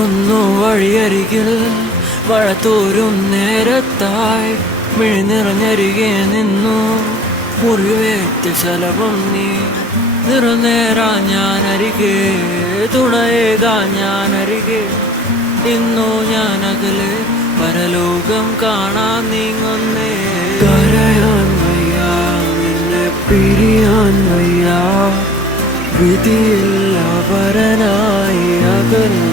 ഓർക്കുന്നു വഴിയരികിൽ മഴ തോരും നേരത്തായി മിഴി നിറഞ്ഞരികെ നിന്നു മുറിവേറ്റ ശലഭം നീ നിറനേരാ ഞാനരികെ തുണയേകാ ഞാനരികെ ഇന്നു ഞാനകലെ പരലോകം കാണാൻ നീങ്ങുന്നേ കരയാൻ വയ്യ നിന്നെ പിരിയാൻ വയ്യ വിധിയില്ല പരനായി അകന്നു